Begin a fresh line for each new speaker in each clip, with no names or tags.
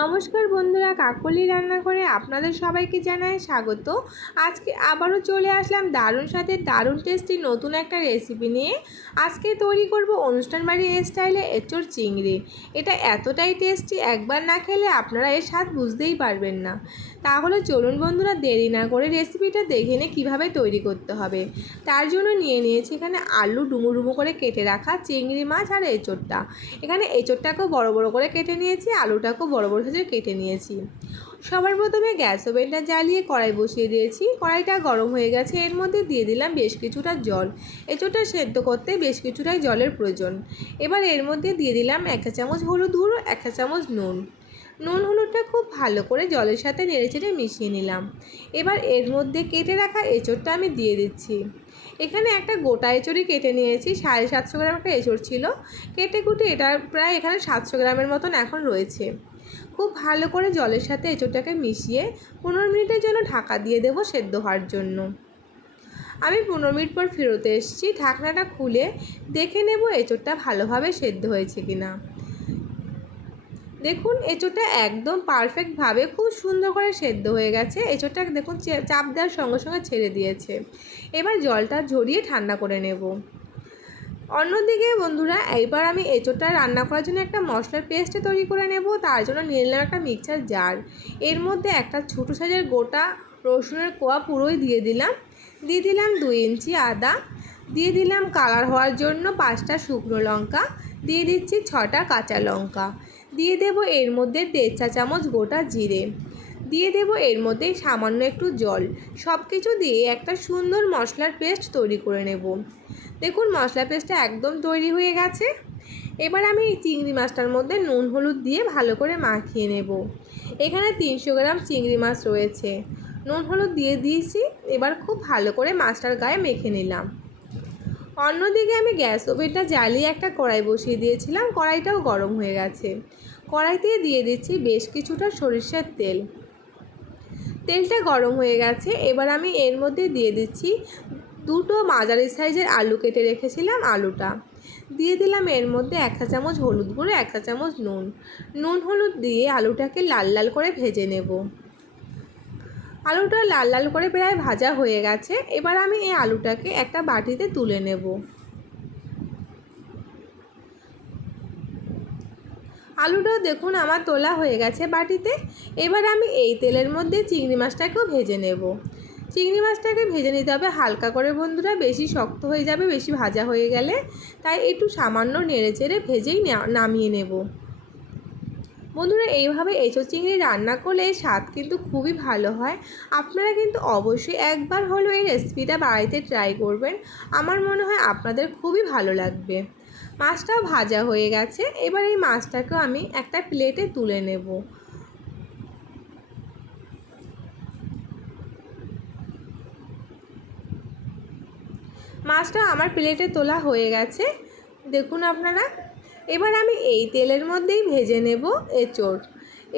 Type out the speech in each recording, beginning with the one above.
নমস্কার বন্ধুরা, কাকলি রান্না করে আপনাদের সবাইকে জানাই স্বাগত। আজকে আবারও চলে আসলাম দারুণ সাথে দারুণ টেস্টি নতুন একটা রেসিপি নিয়ে। আজকে তৈরি করব অনুষ্ঠান বাড়ি স্টাইলে এঁচোড় চিংড়ি। এটা এতটাই টেস্টি একবার না খেলে আপনারা এর স্বাদ বুঝতেই পারবেন না। তাহলে চলুন বন্ধুরা, দেরি না করে রেসিপিটা দেখে নে কীভাবে তৈরি করতে হবে। তার জন্য নিয়ে নিয়েছি এখানে আলু ডুমু ডুমু করে কেটে রাখা চিংড়ি মাছ আর এঁচোরটা এখানে এঁচোরটাকেও বড় বড় করে কেটে নিয়েছি, আলুটাকেও বড় বড় সাইজের কেটে নিয়েছি। সবার প্রথমে গ্যাস ওভেনটা জ্বালিয়ে কড়াই বসিয়ে দিয়েছি। কড়াইটা গরম হয়ে গেছে, এর মধ্যে দিয়ে দিলাম বেশ কিছুটা জল। এঁচোড়টা সেদ্ধ করতে বেশ কিছুটাই জলের প্রয়োজন। এবার এর মধ্যে দিয়ে দিলাম একটা চামচ হলুদ গুঁড়ো একটা চামচ নুন। নুন হলুদটা খুব ভালো করে জলের সাথে নেড়ে নেড়েচেড়ে মিশিয়ে নিলাম। এবার এর মধ্যে কেটে রাখা এঁচোড়টা আমি দিয়ে দিচ্ছি। এখানে একটা গোটা এঁচড়ই কেটে নিয়েছি, সাড়ে সাতশো গ্রাম একটা এঁচড় ছিল। কেটে কুটে এটা প্রায় এখানে সাতশো গ্রামের মতন এখন রয়েছে। খুব ভালো করে জলের সাথে এঁচোড়টাকে মিশিয়ে পনেরো মিনিটের জন্য ঢাকা দিয়ে দেবো সেদ্ধ হওয়ার জন্য। আমি পনেরো মিনিট পর ফেরতে এসেছি। ঢাকনাটা খুলে দেখে নেব এঁচোড়টা ভালোভাবে সেদ্ধ হয়েছে কিনা। দেখুন, এঁচোড়টা একদম পারফেক্টভাবে খুব সুন্দর করে সেদ্ধ হয়ে গেছে। এঁচোড়টা দেখুন চাপ দেওয়ার সঙ্গে সঙ্গে ছেড়ে দিয়েছে। এবার জলটা ঝরিয়ে ঠান্ডা করে নেব। অন্যদিকে বন্ধুরা এইবার আমি এঁচোড়টা রান্না করার জন্য একটা মশলার পেস্ট তৈরি করে নেব। তার জন্য নিয়ে নিলাম একটা মিক্সচার জার। এর মধ্যে একটা ছোটো সাইজের গোটা রসুনের কোয়া পুরোই দিয়ে দিলাম। দিয়ে দিলাম দুই ইঞ্চি আদা। দিয়ে দিলাম কালার হওয়ার জন্য পাঁচটা শুকনো লঙ্কা। দিয়ে দিচ্ছি ছটা কাঁচা লঙ্কা। দিয়ে দেব এর মধ্যে দেড় চা চামচ গোটা জিরে। দিয়ে দেব এর মধ্যে সামান্য একটু জল। সব কিছু দিয়ে একটা সুন্দর মশলার পেস্ট তৈরি করে নেব। দেখুন মশলা পেস্টটা একদম তৈরি হয়ে গেছে। এবার আমি এই চিংড়ি মাছটার মধ্যে নুন, হলুদ দিয়ে ভালো করে মাখিয়ে নেব। এখানে তিনশো গ্রাম চিংড়ি মাছ রয়েছে। নুন, হলুদ দিয়ে দিয়েছি, এবার খুব ভালো করে মাছটার গায়ে মেখে নিলাম। অন্যদিকে আমি গ্যাস ওভেনটা জ্বালিয়ে একটা কড়াই বসিয়ে দিয়েছিলাম। কড়াইটাও গরম হয়ে গেছে। কড়াইতে দিয়ে দিচ্ছি বেশ কিছুটা সরিষার তেল। তেলটা গরম হয়ে গেছে। এবার আমি এর মধ্যে দিয়ে দিচ্ছি দুটো মাঝারি সাইজের আলু কেটে রেখেছিলাম আলুটা। দিয়ে দিলাম এর মধ্যে একটা চামচ হলুদ গুঁড়ো একটা চামচ নুন। নুন, হলুদ দিয়ে আলুটাকে লাল লাল করে ভেজে নেব। আলুটা লাল লাল করে প্রায় ভাজা হয়ে গেছে। এবার আমি এই আলুটাকে একটা বাটিতে তুলে নেব। আলুটাও দেখুন আমার তোলা হয়ে গেছে বাটিতে। এবার আমি এই তেলের মধ্যে চিংড়ি মাছটাকেও ভেজে নেব। চিংড়ি মাছটাকে ভেজে নিতে হবে হালকা করে বন্ধুরা, বেশি শক্ত হয়ে যাবে, বেশি ভাজা হয়ে গেলে। তাই একটু সামান্য নেড়ে চেড়ে ভেজেই নামিয়ে নেব। বন্ধুরা, এইভাবে এঁচো চিংড়ি রান্না করলে স্বাদ কিন্তু খুবই ভালো হয়। আপনারা কিন্তু অবশ্যই একবার হলেও এই রেসিপিটা বাড়িতে ট্রাই করবেন। আমার মনে হয় আপনাদের খুবই ভালো লাগবে। মাছটাও ভাজা হয়ে গেছে। এবার এই মাছটাকেও আমি একটা প্লেটে তুলে নেব। মাছটা আমার প্লেটে তোলা হয়ে গেছে। দেখুন আপনারা। এবার আমি এই তেলের মধ্যেই ভেজে নেব এঁচোড়।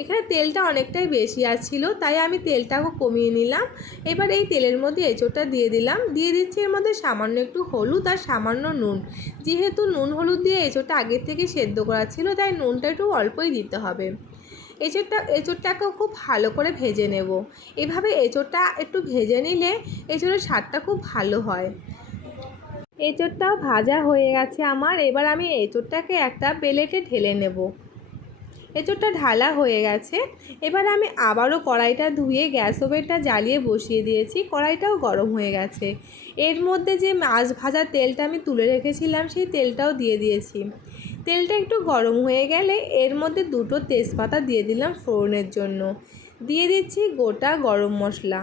এখানে তেলটা অনেকটাই বেশি আছিল তাই আমি তেলটাও কমিয়ে নিলাম। এবার এই তেলের মধ্যে এঁচোড়টা দিয়ে দিলাম। দিয়ে দিচ্ছি এর মধ্যে সামান্য একটু হলুদ আর সামান্য নুন। যেহেতু নুন হলুদ দিয়ে এঁচোড়টা আগের থেকে সেদ্ধ করা ছিল, তাই নুনটা একটু অল্পই দিতে হবে। এঁচোড়টা, এঁচোড়টাকেও খুব ভালো করে ভেজে নেব। এভাবে এঁচোড়টা একটু ভেজে নিলে এঁচোড়ের স্বাদটা খুব ভালো হয়। এঁচোড়টাও ভাজা হয়ে গেছে আমার। এবার আমি এঁচোড়টাকে একটা প্লেটে ঢেলে নেব। এঁচোড়টা ঢালা হয়ে গেছে। এবার আমি আবারও কড়াইটা ধুয়ে গ্যাস ওভেনটা জ্বালিয়ে বসিয়ে দিয়েছি। কড়াইটাও গরম হয়ে গেছে। এর মধ্যে যে মাছ ভাজা তেলটা আমি তুলে রেখেছিলাম, সেই তেলটাও দিয়ে দিয়েছি। তেলটা একটু গরম হয়ে গেলে এর মধ্যে দুটো তেজপাতা দিয়ে দিলাম ফোড়নের জন্য। দিয়ে দিচ্ছি গোটা গরম মশলা।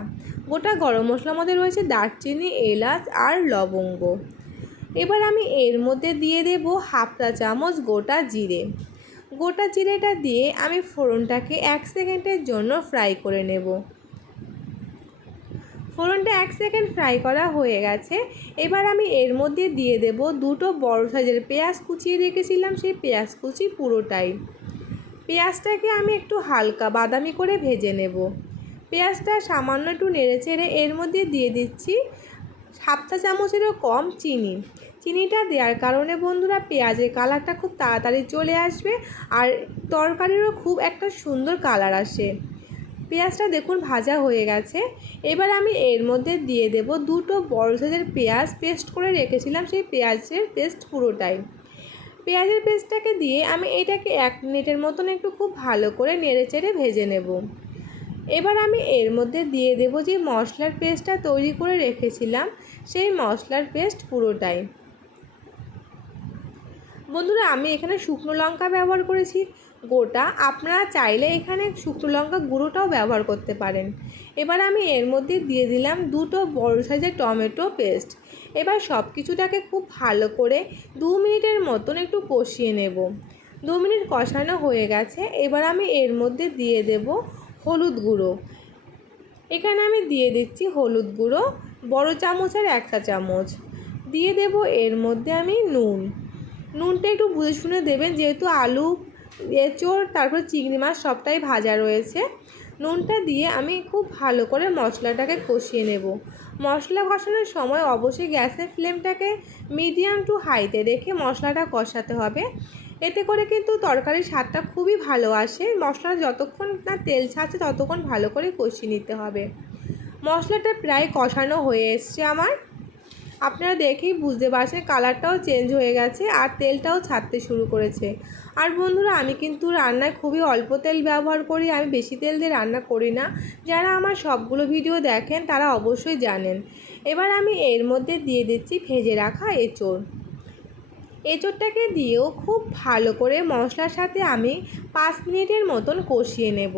গোটা গরম মশলার মধ্যে রয়েছে দারচিনি, এলাচ আর লবঙ্গ। এবার আমি এর মধ্যে দিয়ে দেব হাফটা চামচ গোটা জিরে। গোটা জিরেটা দিয়ে আমি ফোড়নটাকে এক সেকেন্ডের জন্য ফ্রাই করে নেব। ফোড়নটা এক সেকেন্ড ফ্রাই করা হয়ে গেছে। এবার আমি এর মধ্যে দিয়ে দেব দুটো বড় সাইজের পেঁয়াজ কুচিয়ে রেখেছিলাম, সেই পেঁয়াজ কুচি পুরোটাই। পেঁয়াজটাকে আমি একটু হালকা বাদামি করে ভেজে নেব। পেঁয়াজটা সামান্য একটু নেড়ে চেড়ে এর মধ্যে দিয়ে দিচ্ছি সাতটা চামচেরও কম চিনি। চিনিটা দেওয়ার কারণে বন্ধুরা পেঁয়াজের কালারটা খুব তাড়াতাড়ি চলে আসবে আর তরকারিরও খুব একটা সুন্দর কালার আসে। পেঁয়াজটা দেখুন ভাজা হয়ে গেছে। এবার আমি এর মধ্যে দিয়ে দেব দুটো বড় সাইজের পেঁয়াজ পেস্ট করে রেখেছিলাম সেই পেঁয়াজের পেস্ট পুরোটাই। পেঁয়াজের পেস্টটাকে দিয়ে আমি এটাকে এক মিনিটের মতন একটু খুব ভালো করে নেড়ে চেড়ে ভেজে নেব। এবার আমি এর মধ্যে দিয়ে দেব যে মশলার পেস্টটা তৈরি করে রেখেছিলাম সেই মশলার পেস্ট পুরোটাই। বন্ধুরা, আমি এখানে শুকনো লঙ্কা ব্যবহার করেছি। গোটা, আপনারা চাইলে এখানে শুকনো লঙ্কা গুঁড়োটাও ব্যবহার করতে পারেন। এবার আমি এর মধ্যে দিয়ে দিলাম দুটো বড় সাইজের টমেটো পেস্ট। এবার সব কিছুটাকে খুব ভালো করে দু মিনিটের মতন একটু কষিয়ে নেব। দু মিনিট কষানো হয়ে গেছে। এবার আমি এর মধ্যে দিয়ে দেব হলুদ গুঁড়ো। এখানে আমি দিয়ে দিচ্ছি হলুদ গুঁড়ো, বড় চামচের একটা চামচ। দিয়ে দেব এর মধ্যে আমি নুন। নুনটা একটু বুঝে শুনে দেবেন, যেহেতু আলু, এঁচোড়, তারপর চিংড়ি মাছ সবটাই ভাজা রয়েছে। নুনটা দিয়ে আমি খুব ভালো করে মশলাটাকে কষিয়ে নেব। মশলা কষানোর সময় অবশ্যই গ্যাসের ফ্লেমটাকে মিডিয়াম টু হাইতে রেখে মশলাটা কষাতে হবে। এতে করে কিন্তু তরকারির স্বাদটা খুবই ভালো আসে। মশলা যতক্ষণ না তেল ছাড়ছে, ততক্ষণ ভালো করে কষিয়ে নিতে হবে। মশলাটা প্রায় কষানো হয়ে এসছে আমার। আপনারা দেখেই বুঝতে পারছেন কালারটাও চেঞ্জ হয়ে গেছে আর তেলটাও ছাড়তে শুরু করেছে। আর বন্ধুরা, আমি কিন্তু রান্নায় খুবই অল্প তেল ব্যবহার করি, আমি বেশি তেল দিয়ে রান্না করি না। যারা আমার সবগুলো ভিডিও দেখেন, তারা অবশ্যই জানেন। এবার আমি এর মধ্যে দিয়ে দিচ্ছি ভেজে রাখা এঁচোড়। এঁচোড়টাকে দিয়েও খুব ভালো করে মশলার সাথে আমি পাঁচ মিনিটের মতন কষিয়ে নেব।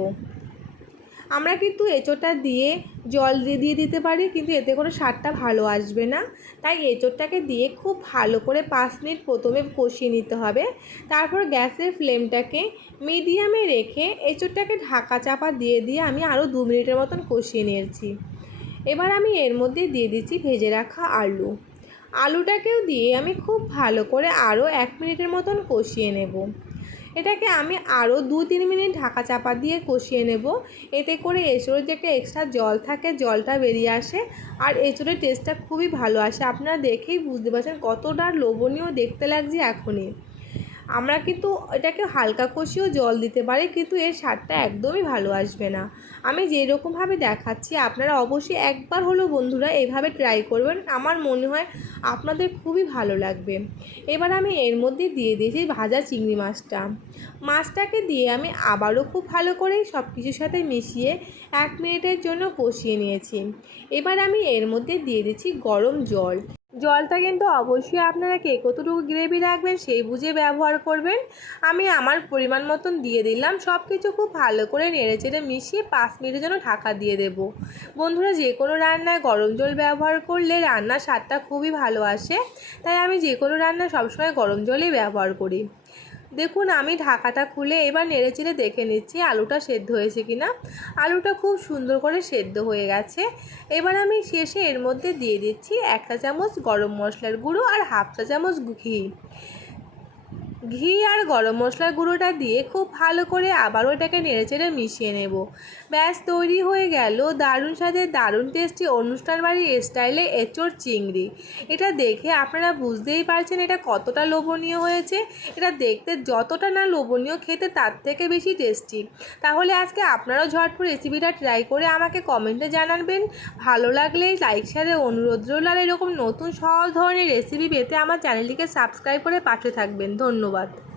আমরা কিন্তু এঁচোড়টা দিয়ে জল দিয়ে দিতে পারি, কিন্তু এতে করে স্বাদটা ভালো আসবে না। তাই এঁচোড়টাকে দিয়ে খুব ভালো করে পাঁচ মিনিট প্রথমে কষিয়ে নিতে হবে। তারপর গ্যাসের ফ্লেমটাকে মিডিয়ামে রেখে এঁচোড়টাকে ঢাকা চাপা দিয়ে দিয়ে আমি আরও দু মিনিটের মতন কষিয়ে নিয়েছি। এবার আমি এর মধ্যে দিয়ে দিচ্ছি ভেজে রাখা আলু। আলুটাকেও দিয়ে আমি খুব ভালো করে আরও এক মিনিটের মতন কষিয়ে নেব। এটাকে আমি আরও দু তিন মিনিট ঢাকা চাপা দিয়ে কষিয়ে নেব। এতে করে এঁচড়ের যে একটা এক্সট্রা জল থাকে, জলটা বেরিয়ে আসে আর এঁচড়ের টেস্টটা খুবই ভালো আসে। আপনারা দেখেই বুঝতে পারছেন কতটা লোভনীয় দেখতে লাগছে এখনই। আমরা কিন্তু এটাকে হালকা কষিয়েও জল দিতে পারি, কিন্তু এর স্বাদটা একদমই ভালো আসবে না। আমি যেই রকমভাবে দেখাচ্ছি, আপনারা অবশ্যই একবার হলেও বন্ধুরা এভাবে ট্রাই করবেন। আমার মনে হয় আপনাদের খুবই ভালো লাগবে। এবার আমি এর মধ্যে দিয়ে দিয়েছি ভাজা চিংড়ি মাছটা। মাছটাকে দিয়ে আমি আবারও খুব ভালো করে সব কিছুর সাথে মিশিয়ে এক মিনিটের জন্য কষিয়ে নিয়েছি। এবার আমি এর মধ্যে দিয়ে দিচ্ছি গরম জল। জলটা কিন্তু অবশ্যই আপনারা কে কতটুকু গ্রেভি রাখবেন সেই বুঝে ব্যবহার করবেন। আমি আমার পরিমাণ মতন দিয়ে দিলাম। সব কিছু খুব ভালো করে নেড়ে চেড়ে মিশিয়ে পাঁচ মিনিটের জন্য ঢাকা দিয়ে দেব। বন্ধুরা, যে কোনো রান্নায় গরম জল ব্যবহার করলে রান্নার স্বাদটা খুবই ভালো আসে। তাই আমি যে কোনো রান্না সবসময় গরম জলই ব্যবহার করি। দেখুন, আমি ঢাকাটা খুলে এবার নেড়েচেড়ে দেখে নিচ্ছি আলুটা সেদ্ধ হয়েছে কি না আলুটা খুব সুন্দর করে সেদ্ধ হয়ে গেছে। এবার আমি শেষে এর মধ্যে দিয়ে দিচ্ছি একটা চামচ গরম মশলার গুঁড়ো আর হাফ চা চামচ ঘি। ঘি আর গরম মশলার গুঁড়োটা দিয়ে খুব ভালো করে আবারও এটাকে নেড়েচেড়ে মিশিয়ে নেব। ব্যাস, তৈরি হয়ে গেল দারুণ স্বাদের, দারুণ টেস্টি অনুষ্ঠান বাড়ির স্টাইলে এঁচোড় চিংড়ি। এটা দেখে আপনারা বুঝতেই পারছেন এটা কতটা লোভনীয় হয়েছে। এটা দেখতে যতটা না লোভনীয় খেতে তার থেকে বেশি টেস্টি। তাহলে আজকে আপনারাও ঝটপট রেসিপিটা ট্রাই করে আমাকে কমেন্টে জানাবেন। ভালো লাগলে লাইক শেয়ারের অনুরোধ রইল। আর এরকম নতুন সহজ ধরনের রেসিপি পেতে আমার চ্যানেলটিকে সাবস্ক্রাইব করে পাশে থাকবেন। ধন্যবাদ